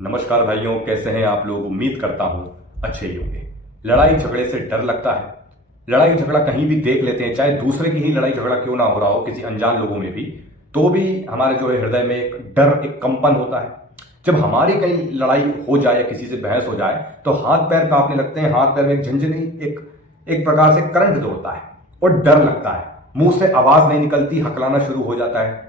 नमस्कार भाइयों, कैसे हैं आप लोग। उम्मीद करता हूं अच्छे ही होंगे। लड़ाई झगड़े से डर लगता है। लड़ाई झगड़ा कहीं भी देख लेते हैं, चाहे दूसरे की ही लड़ाई झगड़ा क्यों ना हो रहा हो, किसी अनजान लोगों में भी, तो भी हमारे जो है हृदय में एक डर, एक कंपन होता है। जब हमारी कहीं लड़ाई हो जाए या किसी से बहस हो जाए तो हाथ पैर कांपने लगते हैं। हाथ पैर में एक झंझनी, एक एक प्रकार से करंट दौड़ता है और डर लगता है। मुंह से आवाज नहीं निकलती, हकलाना शुरू हो जाता है,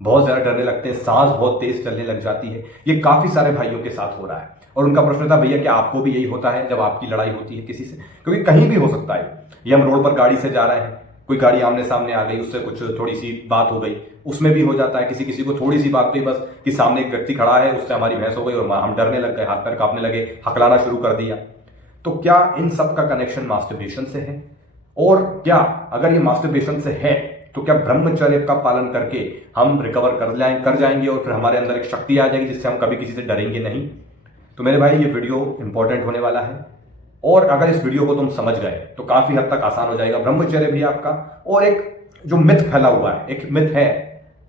बहुत ज्यादा डरने लगते हैं, सांस बहुत तेज चलने लग जाती है। ये काफी सारे भाइयों के साथ हो रहा है। और उनका प्रश्न था, भैया क्या आपको भी यही होता है जब आपकी लड़ाई होती है किसी से? क्योंकि कहीं भी हो सकता है। ये हम रोड पर गाड़ी से जा रहे हैं, कोई गाड़ी आमने सामने आ गई, उससे कुछ थोड़ी सी बात हो गई, उसमें भी हो जाता है। किसी किसी को थोड़ी सी बात पे बस कि सामने एक व्यक्ति खड़ा है, उससे हमारी बहस हो गई और हम डरने लग गए, हाथ पैर कांपने लगे, हकलाना शुरू कर दिया। तो क्या इन सब का कनेक्शन मास्टरबेशन से है? और क्या अगर ये मास्टरबेशन से है तो क्या ब्रह्मचर्य का पालन करके हम रिकवर कर जाएंगे और फिर हमारे अंदर एक शक्ति आ जाएगी जिससे हम कभी किसी से डरेंगे नहीं? तो मेरे भाई, ये वीडियो इंपॉर्टेंट होने वाला है और अगर इस वीडियो को तुम समझ गए तो काफी हद तक आसान हो जाएगा ब्रह्मचर्य भी आपका। और एक जो मिथ फैला हुआ है, एक मिथ है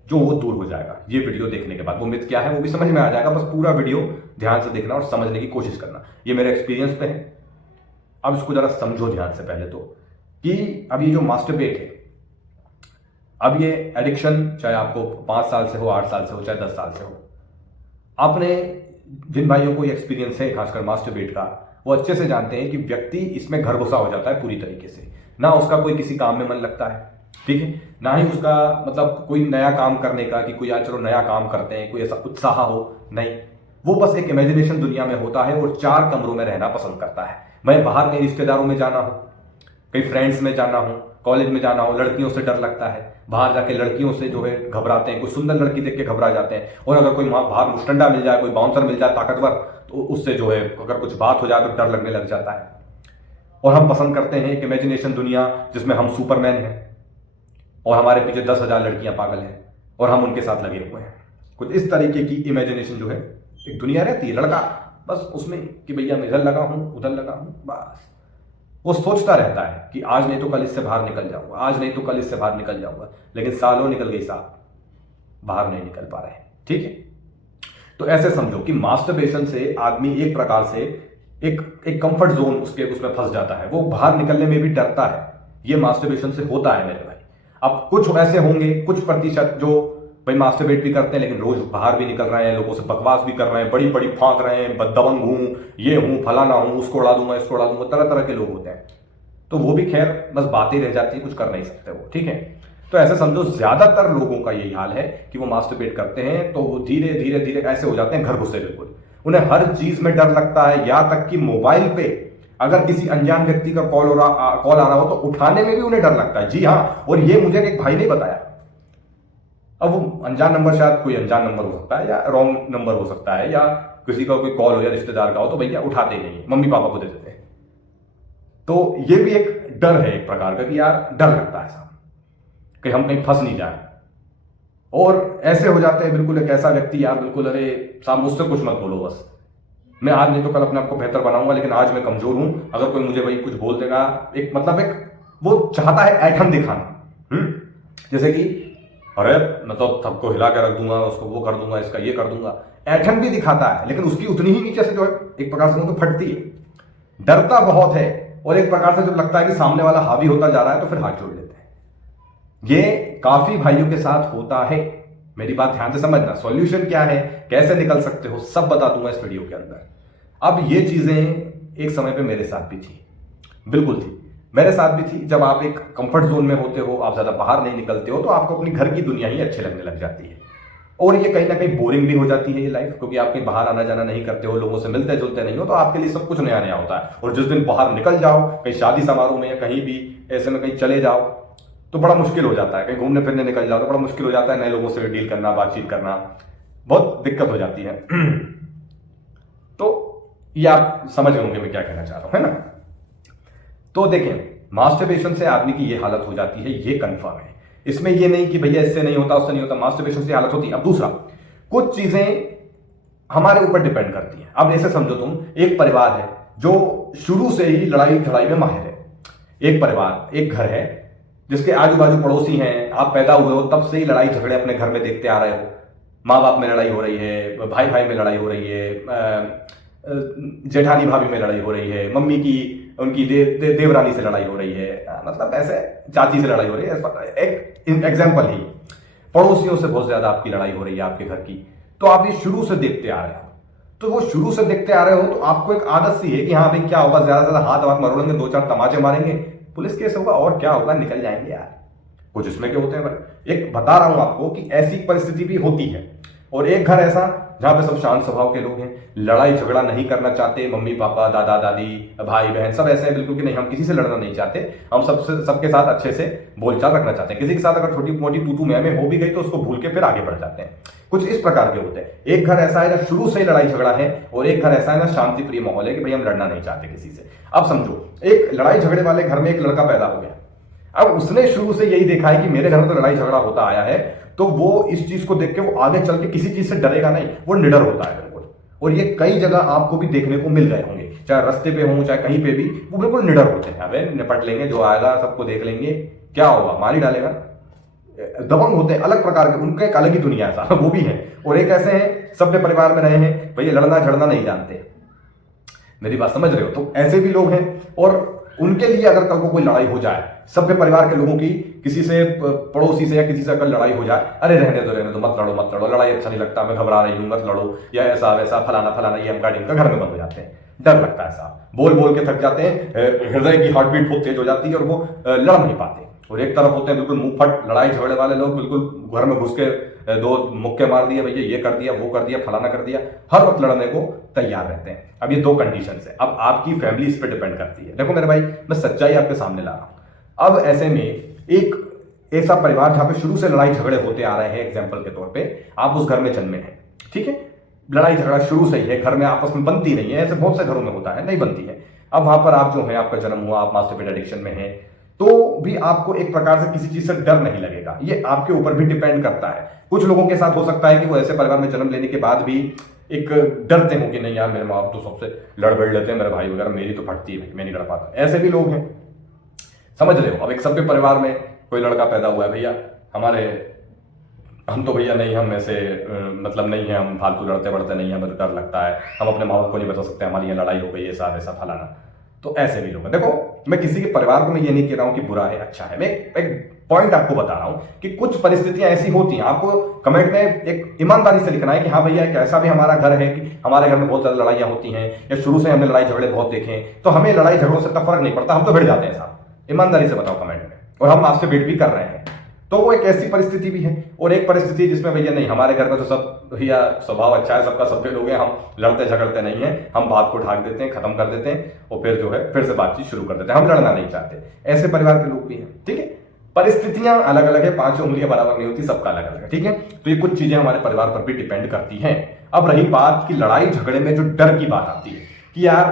जो वो दूर हो जाएगा ये वीडियो देखने के बाद। वो मिथ क्या है वो भी समझ में आ जाएगा। बस पूरा वीडियो ध्यान से देखना और समझने की कोशिश करना। ये मेरे एक्सपीरियंस पे है। अब इसको जरा समझो ध्यान से पहले तो, कि अब ये जो मास्टरबेट है, अब ये एडिक्शन चाहे आपको 5 साल से हो, 8 साल से हो, चाहे 10 साल से हो, आपने जिन भाइयों को ये एक्सपीरियंस है खासकर मास्टरबेट का, वो अच्छे से जानते हैं कि व्यक्ति इसमें घर घुसा हो जाता है पूरी तरीके से। ना उसका कोई किसी काम में मन लगता है, ठीक है, ना ही उसका मतलब कोई नया काम करने का कि कोई आज चलो नया काम करते हैं, कोई ऐसा उत्साह हो, नहीं। वो बस एक इमेजिनेशन दुनिया में होता है और 4 कमरों में रहना पसंद करता है। मैं बाहर कहीं रिश्तेदारों में जाना हो, कहीं फ्रेंड्स में जाना हो, कॉलेज में जाना हो, लड़कियों से डर लगता है, बाहर जाके लड़कियों से जो है घबराते हैं, कोई सुंदर लड़की देख के घबरा जाते हैं। और अगर कोई बाहर मुस्टंडा मिल जाए, कोई बाउंसर मिल जाए ताकतवर, तो उससे जो है अगर कुछ बात हो जाए तो डर लगने लग जाता है। और हम पसंद करते हैं एक इमेजिनेशन दुनिया जिसमें हम सुपरमैन हैं और हमारे पीछे 10,000 लड़कियां पागल हैं और हम उनके साथ लगे हुए हैं। कुछ इस तरीके की इमेजिनेशन जो है एक दुनिया रहती है, लड़का बस उसमें कि भैया मैं इधर लगा हूं, उधर लगा हूं, बस वो सोचता रहता है कि आज नहीं तो कल इससे बाहर निकल जाऊंगा, आज नहीं तो कल इससे बाहर निकल जाऊंगा। लेकिन सालों निकल गई साहब, बाहर नहीं निकल पा रहे हैं, ठीक है। तो ऐसे समझो कि मास्टरबेशन से आदमी एक प्रकार से एक कंफर्ट जोन उसमें फंस जाता है, वो बाहर निकलने में भी डरता है। ये मास्टरबेशन से होता है मेरे भाई। अब कुछ ऐसे होंगे, कुछ प्रतिशत जो भाई मास्टरबेट भी करते हैं लेकिन रोज बाहर भी निकल रहे हैं, लोगों से बकवास भी कर रहे हैं, बड़ी बड़ी फांक रहे हैं, दबंग हूं, ये हूं, फलाना हूं, उसको उड़ा दूंगा, इसको उड़ा दूंगा, तरह तरह के लोग होते हैं। तो वो भी खैर बस बातें रह जाती है, कुछ कर नहीं सकते वो, ठीक है। तो ऐसे समझो ज्यादातर लोगों का यही हाल है कि वो मास्टरबेट करते हैं तो वो धीरे धीरे धीरे ऐसे हो जाते हैं घर घुसे बिल्कुल। उन्हें हर चीज में डर लगता है, यहां तक कि मोबाइल पे अगर किसी अनजान व्यक्ति का कॉल आ रहा हो तो उठाने में भी उन्हें डर लगता है। जी हाँ, और ये मुझे एक भाई ने बताया। अब वो अनजान नंबर, शायद कोई अनजान नंबर हो सकता है या रॉन्ग नंबर हो सकता है, या किसी का कोई कॉल हो या रिश्तेदार का हो, तो भैया उठाते नहीं है, मम्मी पापा को दे देते हैं। तो ये भी एक डर है एक प्रकार का कि यार डर लगता है साहब कि हम कहीं फंस नहीं जाए। और ऐसे हो जाते हैं बिल्कुल एक ऐसा व्यक्ति, यार बिल्कुल अरे साहब मुझसे कुछ मत बोलो, बस मैं आज नहीं तो कल अपने आप को बेहतर बनाऊंगा, लेकिन आज मैं कमजोर हूं, अगर कोई मुझे भाई कुछ बोल देगा, एक मतलब एक वो चाहता है ऐठन दिखाना। जैसे कि अरे मैं तो सबको हिला के रख दूंगा, उसको वो कर दूंगा, इसका ये कर दूंगा। ऐठन भी दिखाता है लेकिन उसकी उतनी ही नीचे से जो है एक प्रकार से तो फटती है। डरता बहुत है और एक प्रकार से जब लगता है कि सामने वाला हावी होता जा रहा है तो फिर हाथ जोड़ लेते हैं। ये काफी भाइयों के साथ होता है। मेरी बात ध्यान से समझना। सॉल्यूशन क्या है, कैसे निकल सकते हो, सब बता दूंगा इस वीडियो के अंदर। अब ये चीजें एक समय पे मेरे साथ भी थी, बिल्कुल थी, मेरे साथ भी थी। जब आप एक कंफर्ट जोन में होते हो, आप ज्यादा बाहर नहीं निकलते हो, तो आपको अपनी घर की दुनिया ही अच्छी लगने लग जाती है। और ये कहीं ना कहीं बोरिंग भी हो जाती है ये लाइफ, क्योंकि आप कहीं बाहर आना जाना नहीं करते हो, लोगों से मिलते जुलते नहीं हो, तो आपके लिए सब कुछ नया नया होता है। और जिस दिन बाहर निकल जाओ, कहीं शादी समारोह में या कहीं भी ऐसे में कहीं चले जाओ, तो बड़ा मुश्किल हो जाता है। कहीं घूमने फिरने निकल जाओ तो बड़ा मुश्किल हो जाता है, नए लोगों से डील करना, बातचीत करना, बहुत दिक्कत हो जाती है। तो ये आप समझ गए होंगे मैं क्या कहना चाह रहा हूं, है ना। तो देखें, मास्टरबेशन से आदमी की ये हालत हो जाती है, ये कंफर्म है। इसमें ये नहीं कि भैया इससे नहीं होता, उससे नहीं होता, मास्टरबेशन से हालत होती है। अब दूसरा, कुछ चीजें हमारे ऊपर डिपेंड करती हैं। अब ऐसे समझो, तुम एक परिवार है जो शुरू से ही लड़ाई झड़ाई में माहिर है। एक परिवार, एक घर है जिसके आजू बाजू पड़ोसी हैं, आप पैदा हुए हो तब से ही लड़ाई झगड़े अपने घर में देखते आ रहे हो। माँ बाप में लड़ाई हो रही है, भाई भाई में लड़ाई हो रही है, जेठानी भाभी में लड़ाई हो रही है, मम्मी की उनकी देवरानी से लड़ाई हो रही है, मतलब ऐसे चाची से लड़ाई हो रही है, एक एग्जाम्पल ही, पड़ोसियों से बहुत ज्यादा आपकी लड़ाई हो रही है आपके घर की, तो आप ये शुरू से देखते आ रहे हो। तो वो शुरू से देखते आ रहे हो तो आपको एक आदत सी है कि हाँ भाई क्या होगा, ज्यादा से ज्यादा हाथ वाथ मरोड़ेंगे, दो चार तमाचे मारेंगे, पुलिस केस होगा और क्या होगा, निकल जाएंगे यार, कुछ इसमें क्या होते हैं भाई। एक बता रहा हूं आपको कि ऐसी परिस्थिति भी होती है। और एक घर ऐसा जहां पे सब शांत स्वभाव के लोग हैं, लड़ाई झगड़ा नहीं करना चाहते, मम्मी पापा दादा दादी भाई बहन सब ऐसे हैं बिल्कुल कि नहीं हम किसी से लड़ना नहीं चाहते, हम सबके साथ अच्छे से बोलचाल रखना चाहते हैं, किसी के साथ अगर छोटी मोटी तू मैं हो भी गई तो उसको भूल के फिर आगे बढ़ जाते हैं। कुछ इस प्रकार के होते हैं। एक घर ऐसा है जहाँ शुरू से ही लड़ाई झगड़ा है, और एक घर ऐसा है ना शांति प्रिय माहौल है कि भाई हम लड़ना नहीं चाहते किसी से। अब समझो एक लड़ाई झगड़े वाले घर में एक लड़का पैदा हो गया, अब उसने शुरू से यही देखा है कि मेरे घर में तो लड़ाई झगड़ा होता आया है, तो वो इस चीज को देख के वो आगे चल के किसी चीज से डरेगा नहीं, वो निडर होता है बिल्कुल। और ये कई जगह आपको भी देखने को मिल गए होंगे, चाहे रास्ते पे हो चाहे कहीं पे भी, वो बिल्कुल निडर होते हैं। अबे निपट लेंगे, जो आएगा सबको देख लेंगे, क्या होगा, मार ही डालेगा। दबंग होते हैं, अलग प्रकार के, उनका एक अलग ही दुनिया है वो भी है। और एक ऐसे हैं सबने परिवार में रहे हैं, भैया लड़ना झड़ना नहीं जानते, मेरी बात समझ रहे हो, तो ऐसे भी लोग हैं। और उनके लिए अगर कल को कोई लड़ाई हो जाए, सभ्य परिवार के लोगों की किसी से, पड़ोसी से या किसी से अगर लड़ाई हो जाए, अरे रहने दो मत लड़ो, लड़ाई अच्छा नहीं लगता, मैं घबरा रही हूं, मत लड़ो, या ऐसा वैसा फलाना फलाना, ये हमका ढिमका, घर में बंद हो जाते हैं। डर लगता है साहब, बोल बोल के थक जाते हैं, हृदय की हार्ट बीट बहुत तेज हो जाती है और वो लड़ नहीं पाते। और एक तरफ होते हैं बिल्कुल मुंह फट लड़ाई झगड़े वाले लोग, बिल्कुल घर में घुस के दो मुक्के मार दिए, भैया ये कर दिया, वो कर दिया, फलाना कर दिया, हर वक्त लड़ने को तैयार रहते हैं। अब ये दो कंडीशन है, अब आपकी फैमिली इस पर डिपेंड करती है। देखो मेरे भाई, मैं सच्चाई आपके सामने ला रहा हूं। अब ऐसे में एक ऐसा परिवार जहां पे शुरू से लड़ाई झगड़े होते आ रहे हैं, एग्जाम्पल के तौर पे आप उस घर में जन्मे हैं, ठीक है, लड़ाई झगड़ा शुरू से ही है, घर में आपस में बनती नहीं है, ऐसे बहुत से घरों में होता है, नहीं बनती है। अब वहां पर आप जो है, आपका जन्म हुआ, आप मास्टरबेट एडिक्शन में हैं, तो भी आपको एक प्रकार से किसी चीज से डर नहीं लगेगा। ये आपके ऊपर भी डिपेंड करता है। कुछ लोगों के साथ हो सकता है कि वो ऐसे परिवार में जन्म लेने के बाद भी एक डरते हो कि नहीं यार मेरे माँ बाप तो सबसे लड़ बढ़ लेते हैं, मेरे भाई वगैरह, मेरी तो फटती है, मैं नहीं लड़ पाता, ऐसे भी लोग हैं, समझ रहे हो। अब एक सभ्य परिवार में कोई लड़का पैदा हुआ है, भैया हम तो भैया नहीं, हम ऐसे मतलब नहीं है, हम फालतू लड़ते बढ़ते नहीं है, डर लगता है, हम अपने माँ बाप को नहीं बता सकते, हमारी यहाँ लड़ाई हो गई, ऐसा वैसा फलाना, तो ऐसे भी लोग हैं। देखो मैं किसी के परिवार को मैं ये नहीं कह रहा हूं कि बुरा है अच्छा है, मैं एक पॉइंट आपको बता रहा हूं कि कुछ परिस्थितियां ऐसी होती हैं। आपको कमेंट में एक ईमानदारी से लिखना है कि हाँ भैया एक ऐसा भी हमारा घर है कि हमारे घर में बहुत ज्यादा लड़ाइयां होती हैं, या शुरू से हमने लड़ाई झगड़े बहुत देखे हैं, तो हमें लड़ाई झगड़ों से इतना फर्क नहीं पड़ता, हम तो भिड़ जाते हैं साहब, ईमानदारी से बताओ कमेंट में, और हम आपसे वेट भी कर रहे हैं। तो वो एक ऐसी परिस्थिति भी है। और एक परिस्थिति जिसमें भैया नहीं, हमारे घर में तो सब भैया स्वभाव अच्छा है, सबका सभ्य लोग हैं, हम लड़ते झगड़ते नहीं हैं, हम बात को ढाक देते हैं, खत्म कर देते हैं, और फिर जो है फिर से बातचीत शुरू कर देते हैं, हम लड़ना नहीं चाहते। ऐसे परिवार के लोग भी हैं, ठीक है। परिस्थितियां अलग अलग है, पांचों उंगलियां बराबर नहीं होती, सबका अलग अलग है, ठीक है। तो ये कुछ चीजें हमारे परिवार पर भी डिपेंड करती हैं। अब रही बात कि लड़ाई झगड़े में जो डर की बात आती है कि यार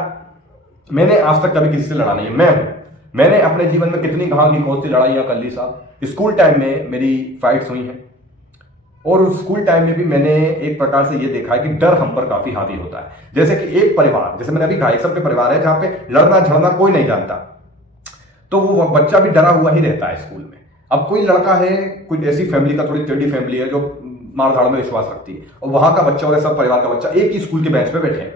मैंने आज तक कभी किसी से लड़ा नहीं है, मैंने अपने जीवन में कितनी कहां की कौन सी लड़ाइयां कर ली साहब। स्कूल टाइम में मेरी फाइट्स हुई हैं, और उस स्कूल टाइम में भी मैंने एक प्रकार से ये देखा है कि डर हम पर काफी हावी होता है। जैसे कि एक परिवार, जैसे मैंने अभी कहा, एक सबके परिवार है जहां पे लड़ना झड़ना कोई नहीं जानता, तो वो बच्चा भी डरा हुआ ही रहता है स्कूल में। अब कोई लड़का है, कोई ऐसी फैमिली का, थोड़ी टेढ़ी फैमिली है जो मारधाड़ में विश्वास रखती है, और वहां का बच्चा और सब परिवार का बच्चा एक ही स्कूल के बेंच पे बैठे हैं।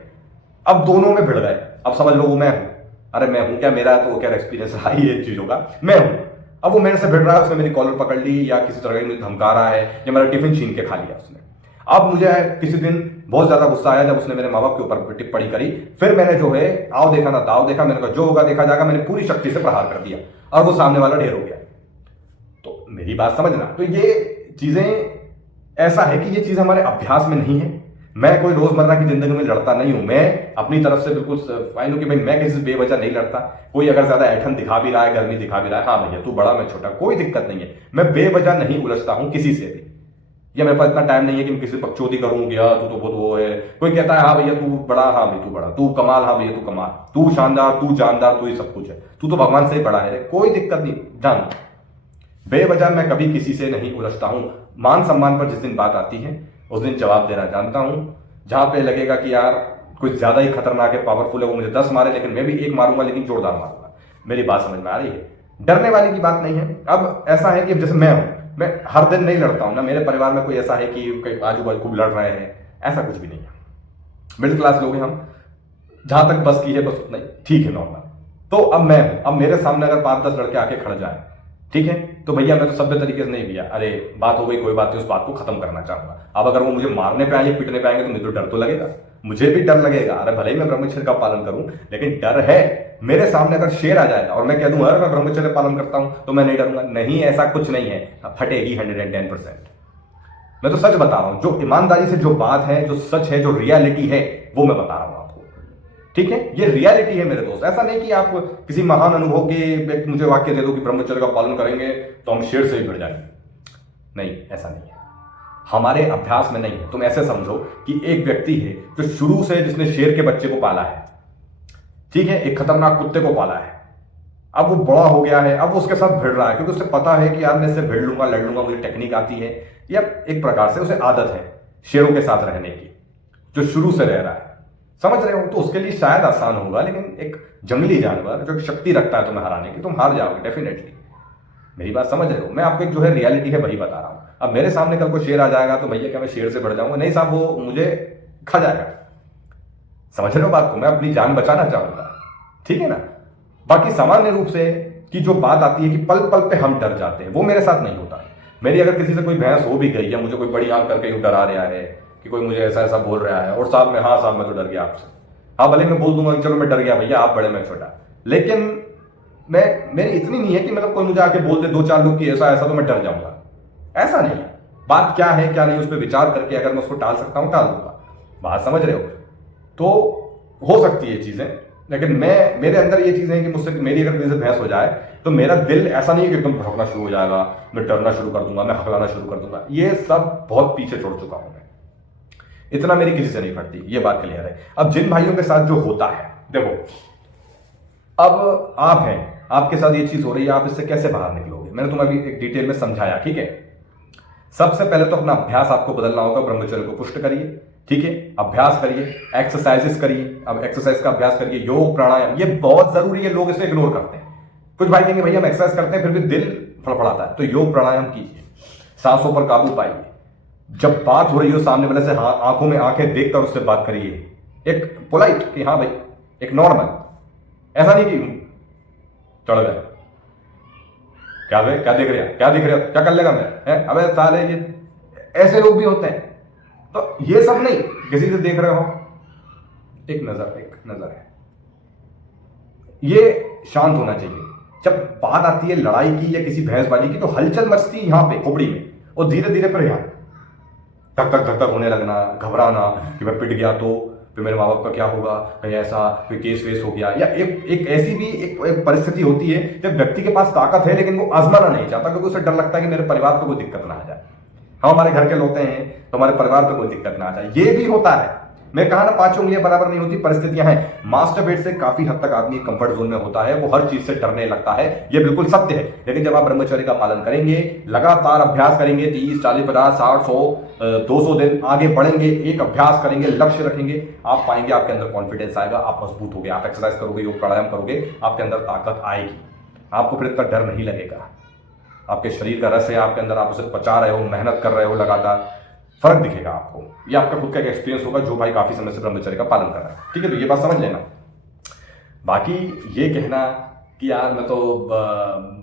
अब दोनों में भिड़ गए। अब समझ लो वो मैं हूं, अरे मैं हूं क्या, मेरा तो क्या एक्सपीरियंस रहा ही ये चीजों का, मैं हूं। अब वो मेरे से भिड़ रहा है, उसने मेरी कॉलर पकड़ ली, या किसी तरह मुझे धमका रहा है, या मेरा टिफिन छीन के खा लिया उसने। अब मुझे किसी दिन बहुत ज्यादा गुस्सा आया जब उसने मेरे माँ बाप के ऊपर टिप्पणी करी। फिर मैंने जो है आओ देखा ना दाव देखा, मैंने कहा जो होगा देखा जाएगा, मैंने पूरी शक्ति से प्रहार कर दिया, और वो सामने वाला ढेर हो गया। तो मेरी बात समझना, तो ये चीजें ऐसा है कि ये चीज हमारे अभ्यास में नहीं है। मैं कोई रोजमर्रा की जिंदगी में लड़ता नहीं हूं, मैं अपनी तरफ से बिल्कुल फाइन हूं कि भाई मैं किसी से बेवजह नहीं लड़ता। कोई अगर ज्यादा ऐठन दिखा भी रहा है, गर्मी दिखा भी रहा है, हाँ भैया तू बड़ा मैं छोटा, कोई दिक्कत नहीं है, मैं बेवजह नहीं उलझता हूं किसी से भी। या मेरे पास इतना टाइम नहीं है कि मैं किसी बकचोदी करूं, गया तू तो बहुत वो है। कोई कहता है हाँ भैया तू बड़ा, हाँ भाई तू बड़ा, तू कमाल, हाँ भैया तू कमाल, तू शानदार, तू जानदार, तू ही सब कुछ है, तू तो भगवान से ही बड़ा है, कोई दिक्कत नहीं। जान बेवजह मैं कभी किसी से नहीं उलझता हूं। मान सम्मान पर जिस दिन बात आती है उस दिन जवाब देना जानता हूं। जहां पे लगेगा कि यार कुछ ज्यादा ही खतरनाक है, पावरफुल है, वो मुझे 10 मारे लेकिन मैं भी एक मारूंगा, लेकिन जोरदार मारूंगा। मेरी बात समझ में आ रही है, डरने वाली की बात नहीं है। अब ऐसा है कि जैसे मैं हूं, मैं हर दिन नहीं लड़ता हूं ना, मेरे परिवार में कोई ऐसा है कि आजू बाजू खूब लड़ रहे हैं, ऐसा कुछ भी नहीं है। मिडिल क्लास लोग हैं हम, जहां तक बस की है बस उतना ही ठीक है, नॉर्मल। तो अब मैं हूं, अब मेरे सामने अगर 5-10 लड़के आके खड़ जाए, ठीक है, तो भैया मैं तो सभ्य तरीके से नहीं भैया, अरे बात हो गई कोई बात नहीं, उस बात को खत्म करना चाहूंगा। अब अगर वो मुझे मारने पे आएंगे, पीटने पे आएंगे, तो मुझे तो डर तो लगेगा, मुझे भी डर लगेगा। अरे भले ही मैं ब्रह्मचर्य का पालन करूं, लेकिन डर है। मेरे सामने अगर शेर आ जाएगा और मैं कह दूं अरे मैं ब्रह्मचर्य पालन करता हूं, तो मैं नहीं डरूंगा? नहीं, ऐसा कुछ नहीं है, फटेगी 110%। मैं तो सच बता रहा हूं, जो ईमानदारी से जो बात है, जो सच है, जो रियलिटी है, वो मैं बता रहा हूं आपको, ठीक है? ये रियलिटी है मेरे दोस्त। ऐसा नहीं कि आप किसी महान अनुभव के मुझे वाक्य दे दो कि ब्रह्मचर्य का पालन करेंगे तो हम शेर से ही भिड़ जाएंगे। नहीं, ऐसा नहीं है, हमारे अभ्यास में नहीं है। तुम ऐसे समझो कि एक व्यक्ति है जो शुरू से, जिसने शेर के बच्चे को पाला है, ठीक है, एक खतरनाक कुत्ते को पाला है, अब वो बड़ा हो गया है, अब वो उसके साथ भिड़ रहा है, क्योंकि उसे पता है कि यार मैं इससे भिड़ लूंगा, लड़ लूंगा, मुझे टेक्निक आती है, या एक प्रकार से उसे आदत है शेरों के साथ रहने की, जो शुरू से रह रहा है, समझ रहे हो? तो उसके लिए शायद आसान होगा, लेकिन एक जंगली जानवर जो शक्ति रखता है तुम्हें हराने की, तुम हार जाओगे डेफिनेटली। मेरी बात समझ रहे हो? मैं आपको एक जो है रियलिटी है वही बता रहा हूं। अब मेरे सामने कल को शेर आ जाएगा तो भैया क्या मैं शेर से बढ़ जाऊंगा? नहीं साहब, वो मुझे खा जाएगा। समझ रहे हो बात को? मैं अपनी जान बचाना चाहूंगा, ठीक है ना? बाकी सामान्य रूप से की जो बात आती है कि पल पल पे हम डर जाते हैं, वो मेरे साथ नहीं होता। मेरी अगर किसी से कोई बहस हो भी गई, या मुझे कोई बड़ी आंख करके यूं डरा रहा है कि कोई मुझे ऐसा ऐसा बोल रहा है, और साहब में, हाँ साहब मैं तो डर गया आपसे, हाँ भले मैं बोल दूंगा कि चलो मैं डर गया भैया, आप बड़े मैं छोटा, लेकिन मेरी इतनी नहीं है कि मतलब कोई मुझे आके बोल दे 2-4 लोग कि ऐसा ऐसा, तो मैं डर जाऊंगा। ऐसा नहीं है। बात क्या है क्या नहीं, उस पर विचार करके अगर मैं उसको टाल सकता हूं टाल दूंगा। बात समझ रहे हो? तो हो सकती है चीजें, लेकिन मेरे अंदर ये चीजें हैं कि मुझसे मेरी अगर किसी से बहस हो जाए तो मेरा दिल ऐसा नहीं है कि एकदम भड़कना शुरू हो जाएगा, मैं डरना शुरू कर दूंगा, मैं हकलाना शुरू कर दूंगा। ये सब बहुत पीछे छोड़ चुका हूं मैं, इतना मेरी किसी से नहीं फटती, ये बात क्लियर है। अब जिन भाइयों के साथ जो होता है, देखो अब आप हैं, आपके साथ ये चीज हो रही है, आप इससे कैसे बाहर निकलोगे? मैंने तुम्हें अभी एक डिटेल में समझाया, ठीक है? सबसे पहले तो अपना अभ्यास आपको बदलना होगा, ब्रह्मचर्य को पुष्ट करिए, ठीक है? अभ्यास करिए, एक्सरसाइजेस करिए। अब एक्सरसाइज का अभ्यास करिए, योग प्राणायाम, ये बहुत जरूरी है, लोग इसे इग्नोर करते हैं। कुछ भाई कहेंगे भैया हम एक्सरसाइज करते हैं फिर भी दिल फड़फड़ाता है, तो योग प्राणायाम कीजिए, सांसों पर काबू पाइए। जब बात हो रही हो सामने वाले से, हाँ आंखों में आंखें देखकर उससे बात करिए, एक पोलाइट कि हाँ भाई, एक नॉर्मल, ऐसा नहीं कि चढ़ गए, क्या भाई क्या देख रहे हो, क्या दिख रहे हो, क्या कर लेगा मैं, अबे साले, ये ऐसे लोग भी होते हैं। तो ये सब नहीं, किसी से देख रहे हो, एक नजर है, ये शांत होना चाहिए। जब बात आती है लड़ाई की या किसी भैंसबाजी की, तो हलचल मचती है यहां पे खोपड़ी में, और धीरे धीरे फिर यहाँ धक धक धक धक होने लगना, घबराना कि मैं पिट गया तो फिर मेरे माँ बाप का क्या होगा, कहीं ऐसा कोई केस वेस हो गया, या एक ऐसी भी एक परिस्थिति होती है जब व्यक्ति के पास ताकत है लेकिन वो आजमाना नहीं चाहता, क्योंकि उसे डर लगता है कि मेरे परिवार पर कोई दिक्कत ना आ जाए। हम हमारे घर के लोग हैं तो हमारे परिवार पर कोई दिक्कत ना आ जाए, ये भी होता है। मैं कहा ना, 5 उंगलियां बराबर नहीं होती, परिस्थितियां हैं। मास्टरबेट से काफी हद तक आदमी कंफर्ट जोन में होता है, वो हर चीज से डरने लगता है, ये बिल्कुल सत्य है। लेकिन जब आप ब्रह्मचर्य का पालन करेंगे, लगातार अभ्यास करेंगे, 30, 40, 50, 60, 100, 200 दिन आगे बढ़ेंगे, एक अभ्यास करेंगे, लक्ष्य रखेंगे, आप पाएंगे आपके अंदर कॉन्फिडेंस आएगा, आप मजबूत होगे। आप एक्सरसाइज करोगे, योग प्राणायाम करोगे, आपके अंदर ताकत आएगी, आपको फिर इतना डर नहीं लगेगा। आपके शरीर का रस है आपके अंदर, आप उसे पचा रहे हो, मेहनत कर रहे हो, लगातार फर्क दिखेगा आपको। ये आपका खुद का एक एक्सपीरियंस होगा जो भाई काफी समय से ब्रह्मचर्य का पालन कर रहा है, ठीक है? तो ये बात समझ लेना। बाकी ये कहना कि यार मैं तो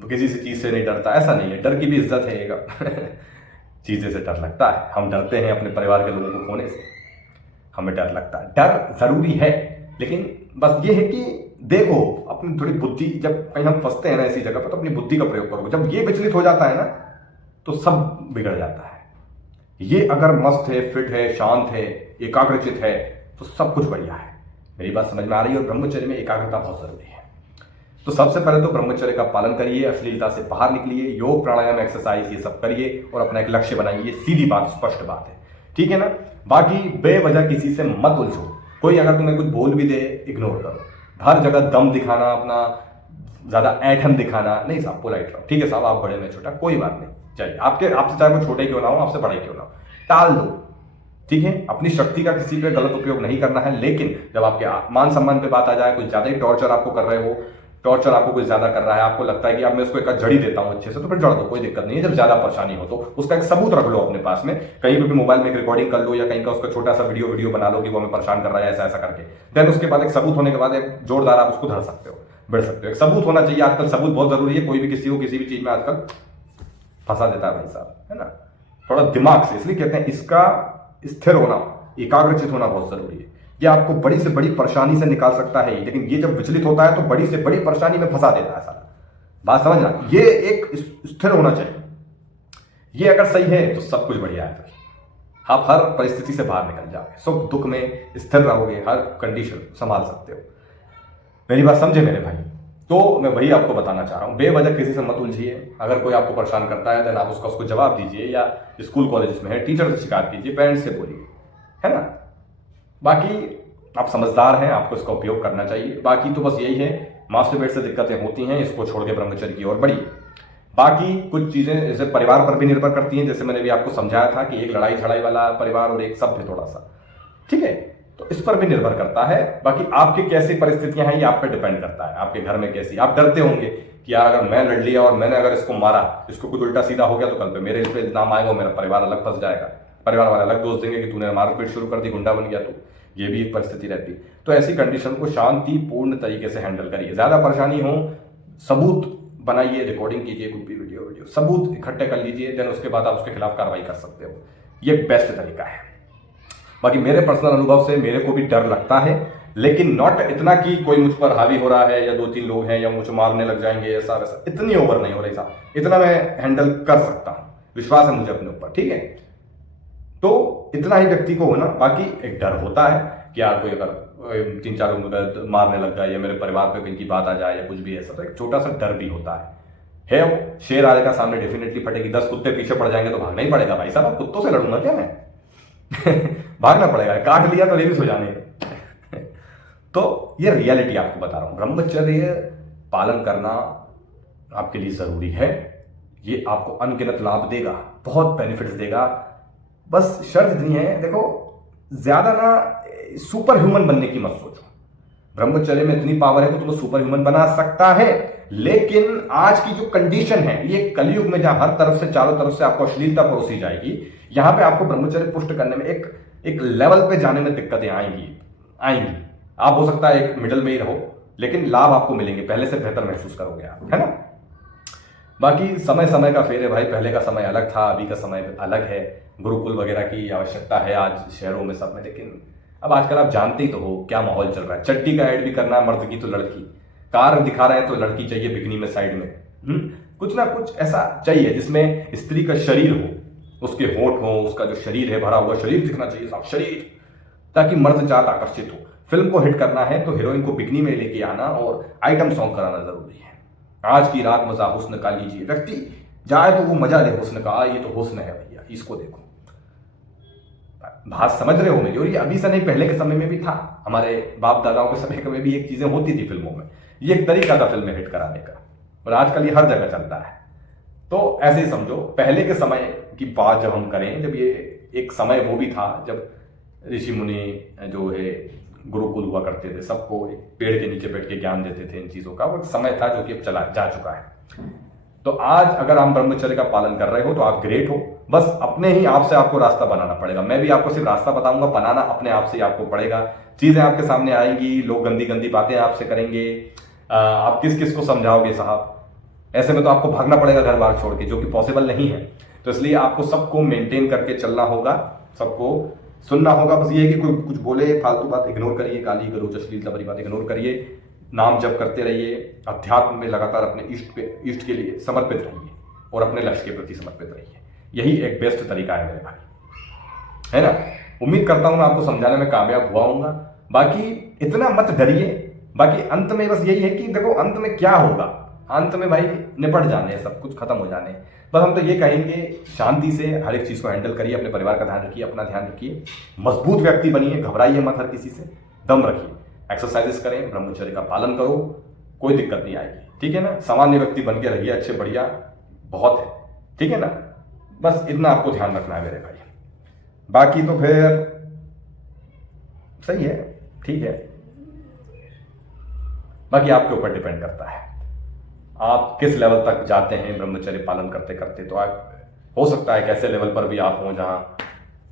किसी से चीज से नहीं डरता, ऐसा नहीं है। डर की भी इज्जत है चीजें से डर लगता है, हम डरते हैं अपने परिवार के लोगों को खोने से, हमें डर लगता है। डर जरूरी है, लेकिन बस ये है कि देखो अपनी थोड़ी बुद्धि, जब कहीं हम फंसते हैं ना ऐसी जगह पर, तो अपनी बुद्धि का प्रयोग करो। जब ये विचलित हो जाता है ना, तो सब बिगड़ जाता है। ये अगर मस्त है, फिट है, शांत है, एकाग्रचित है, तो सब कुछ बढ़िया है। मेरी बात समझ में आ रही है? और ब्रह्मचर्य में एकाग्रता बहुत जरूरी है। तो सबसे पहले तो ब्रह्मचर्य का पालन करिए, अश्लीलता से बाहर निकलिए, योग प्राणायाम एक्सरसाइज ये सब करिए, और अपना एक लक्ष्य बनाइए। सीधी बात, स्पष्ट बात है, ठीक है ना? बाकी बेवजह किसी से मत उलझो। कोई अगर तुम्हें कुछ बोल भी दे, इग्नोर करो। हर जगह दम दिखाना, अपना ज्यादा ऐठन दिखाना नहीं साहब, पोलाइट रहो, ठीक है साहब, आप बड़े में छोटा, कोई बात नहीं, चाहिए आपसे चाहे वो छोटे क्यों ना हो, आपसे बड़े क्यों ना हो, टाल दो, ठीक है? अपनी शक्ति का किसी पे गलत उपयोग नहीं करना है। लेकिन जब आपके मान सम्मान पे बात आ जाए, कुछ ज्यादा ही टॉर्चर आपको कर रहे हो, टॉर्चर आपको कोई ज्यादा कर रहा है, आपको लगता है कि अब मैं उसको एक जड़ी देता हूं अच्छे से, तो फिर जड़ दो, कोई दिक्कत नहीं है। जब ज्यादा परेशानी हो तो उसका एक सबूत रख लो अपने पास में, कहीं पे भी मोबाइल में एक रिकॉर्डिंग कर लो या कहीं का उसका छोटा सा वीडियो बना लो कि वो हमें परेशान कर रहा है ऐसा ऐसा करके। देन उसके बाद एक सबूत होने के बाद एक जोरदार आप उसको धर सकते हो, बढ़ सकते हो। एक सबूत होना चाहिए, आजकल सबूत बहुत जरूरी है। कोई भी किसी को किसी भी चीज में आजकल फंसा देता है भाई साहब, है ना। थोड़ा दिमाग से, इसलिए कहते हैं इसका स्थिर होना, एकाग्रचित होना बहुत जरूरी है। ये आपको बड़ी से बड़ी परेशानी से निकाल सकता है, लेकिन ये जब विचलित होता है तो बड़ी से बड़ी परेशानी में फंसा देता है सारा। बात समझना, ये एक स्थिर होना चाहिए। ये अगर सही है तो सब कुछ बढ़िया है, फिर आप हर परिस्थिति से बाहर निकल जाओगे, सुख दुख में स्थिर रहोगे, हर कंडीशन संभाल सकते हो। मेरी बात समझे मेरे भाई। तो मैं वही आपको बताना चाह रहा हूं, बेवजह किसी से मत उलझिए। अगर कोई आपको परेशान करता है देन आप उसको जवाब दीजिए, या स्कूल कॉलेज में है टीचर से शिकायत कीजिए, पेरेंट्स से बोलिए, है ना। बाकी आप समझदार हैं, आपको इसका उपयोग करना चाहिए। बाकी तो बस यही है, मास्टरबेट से दिक्कतें होती हैं, इसको छोड़ के ब्रह्मचर्य की ओर बढ़िए। बाकी कुछ चीजें जैसे परिवार पर भी निर्भर करती हैं, जैसे मैंने भी आपको समझाया था कि एक लड़ाई झड़ाई वाला परिवार और एक सभ्य थोड़ा सा, ठीक है, तो इस पर भी निर्भर करता है। बाकी आपकी कैसी परिस्थितियां हैं ये आप पे डिपेंड करता है, आपके घर में कैसी। आप डरते होंगे कि यार अगर मैं लड़ लिया और मैंने अगर इसको मारा, इसको कुछ उल्टा सीधा हो गया तो कल पे मेरे पे इल्जाम आएगा, मेरा परिवार अलग फंस जाएगा, परिवार वाले अलग दोष देंगे कि तूने मारपीट शुरू कर दी, गुंडा बन गया तू। ये भी एक परिस्थिति रहती है। तो ऐसी कंडीशन को शांतिपूर्ण तरीके से हैंडल करिए। ज्यादा परेशानी हो, सबूत बनाइए, रिकॉर्डिंग कीजिए, कुछ भी वीडियो सबूत इकट्ठे कर लीजिए, देन उसके बाद आप उसके खिलाफ कार्रवाई कर सकते हो। ये बेस्ट तरीका है। बाकी मेरे पर्सनल अनुभव से मेरे को भी डर लगता है, लेकिन नॉट इतना कि कोई मुझ पर हावी हो रहा है या 2-3 लोग हैं या मुझे मारने लग जाएंगे, ऐसा वैसा इतनी ओवर नहीं हो रही साहब, इतना मैं हैंडल कर सकता हूं, विश्वास है मुझे अपने ऊपर, ठीक है। तो इतना ही व्यक्ति को होना। बाकी एक डर होता है कि यार कोई अगर 3-4 लोग मारने लग जाए या मेरे परिवार पे कहीं की बात आ जाए या कुछ भी ऐसा, तो एक छोटा सा डर भी होता है। वो शेर आएगा सामने, डेफिनेटली फटेगी। 10 कुत्ते पीछे पड़ जाएंगे तो भागना ही पड़ेगा भाई साहब, कुत्तों से लड़ूंगा क्या मैं भागना पड़ेगा, काट लिया तो रिलीज हो जाने तो ये रियलिटी आपको बता रहा हूं। ब्रह्मचर्य पालन करना आपके लिए जरूरी है। ये आपको अनगिनत लाभ देगा, बहुत बेनिफिट्स देगा। बस शर्त इतनी है, देखो ज्यादा ना सुपर ह्यूमन बनने की मत सोचो। ब्रह्मचर्य में इतनी पावर है तो तुम्हें सुपर ह्यूमन बना सकता है, लेकिन आज की जो कंडीशन है, ये कलयुग में जहां हर तरफ से चारों तरफ से आपको अश्लीलता परोसी जाएगी, यहां पे आपको ब्रह्मचर्य पुष्ट करने में एक लेवल पे जाने में दिक्कतें आएंगी। आप हो सकता है एक मिडल में ही रहो, लेकिन लाभ आपको मिलेंगे, पहले से बेहतर महसूस करोगे आप, है ना। बाकी समय समय का फेर है भाई, पहले का समय अलग था, अभी का समय अलग है। गुरुकुल वगैरह की आवश्यकता है आज शहरों में सब में, लेकिन अब आजकल आप जानते ही तो हो क्या माहौल चल रहा है। चड्डी का ऐड भी करना है मर्द की तो लड़की, कार दिखा रहे हैं तो लड़की चाहिए बिकनी में साइड में। कुछ ना कुछ ऐसा चाहिए जिसमें स्त्री का शरीर हो, उसके होठ हो, उसका जो शरीर है भरा हुआ शरीर दिखना चाहिए, साफ शरीर, ताकि मर्द जात आकर्षित हो। फिल्म को हिट करना है तो हीरोइन को बिकनी में लेके आना और आइटम सॉन्ग कराना जरूरी है। आज की रात मजा हुस्न का लीजिए, व्यक्ति जाए तो वो मजा ले हुस्न का, ये तो हुस्न है भैया, इसको देखो। बात समझ रहे हो मेरी। और ये अभी से नहीं, पहले के समय में भी था, हमारे बाप दादाओं के समय में भी एक चीजें होती थी फिल्मों में। ये एक तरीका था फिल्में हिट कराने का, और आजकल ये हर जगह चलता है। तो ऐसे ही समझो, पहले के समय की बात जब हम करें, जब ये एक समय वो भी था जब ऋषि मुनि जो है गुरुकुल हुआ करते थे, सबको एक पेड़ के नीचे बैठ के ज्ञान देते थे इन चीजों का, वो समय था जो कि अब चला जा चुका है। तो आज अगर आप ब्रह्मचर्य का पालन कर रहे हो तो आप ग्रेट हो। बस अपने ही आप से आपको रास्ता बनाना पड़ेगा। मैं भी आपको सिर्फ रास्ता बताऊंगा, बनाना अपने आप से आपको पड़ेगा। चीजें आपके सामने आएंगी, लोग गंदी गंदी बातें आपसे करेंगे, आप किस किस को समझाओगे साहब। ऐसे में तो आपको भागना पड़ेगा घर बार छोड़ के, जो कि पॉसिबल नहीं है। तो इसलिए आपको सबको मेंटेन करके चलना होगा, सबको सुनना होगा। बस ये है कि कोई कुछ बोले फालतू बात इग्नोर करिए, गाली गलौज अश्लीलता भरी बात इग्नोर करिए, नाम जप करते रहिए, अध्यात्म में लगातार अपने इष्ट के लिए समर्पित रहिए और अपने लक्ष्य के प्रति समर्पित रहिए। यही एक बेस्ट तरीका है मेरे भाई, है ना। उम्मीद करता हूं मैं आपको समझाने में कामयाब हुआ हूंगा। बाकी इतना मत डरिए। बाकी अंत में बस यही है कि देखो अंत में क्या होगा, अंत में भाई निपट जाने, सब कुछ खत्म हो जाने। बस हम तो ये कहेंगे शांति से हर एक चीज को हैंडल करिए, अपने परिवार का ध्यान रखिए, अपना ध्यान रखिए, मजबूत व्यक्ति बनिए, घबराइए मत हर किसी से, दम रखिए, एक्सरसाइजेस करें, ब्रह्मचर्य का पालन करो, कोई दिक्कत नहीं आएगी, ठीक है ना। सामान्य व्यक्ति बन के रहिए, अच्छे बढ़िया बहुत है, ठीक है ना। बस इतना आपको ध्यान रखना है मेरे भाई। बाकी तो फिर सही है, ठीक है। बाकी आपके ऊपर डिपेंड करता है आप किस लेवल तक जाते हैं ब्रह्मचर्य पालन करते करते। तो आप हो सकता है कि ऐसे लेवल पर भी आप हों जहां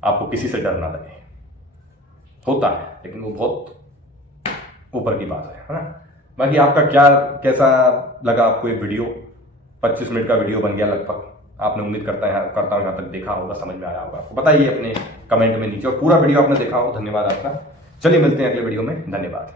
आपको किसी से डर ना लगे, होता है, लेकिन वो बहुत ऊपर की बात है ना। बाकी आपका क्या कैसा लगा आपको ये वीडियो? 25 मिनट का वीडियो बन गया लगभग। आपने उम्मीद करता हूँ यहाँ तक देखा होगा, समझ में आया होगा आपको। बताइए अपने कमेंट में नीचे, और पूरा वीडियो आपने देखा हो, धन्यवाद आपका। चलिए मिलते हैं अगले वीडियो में, धन्यवाद।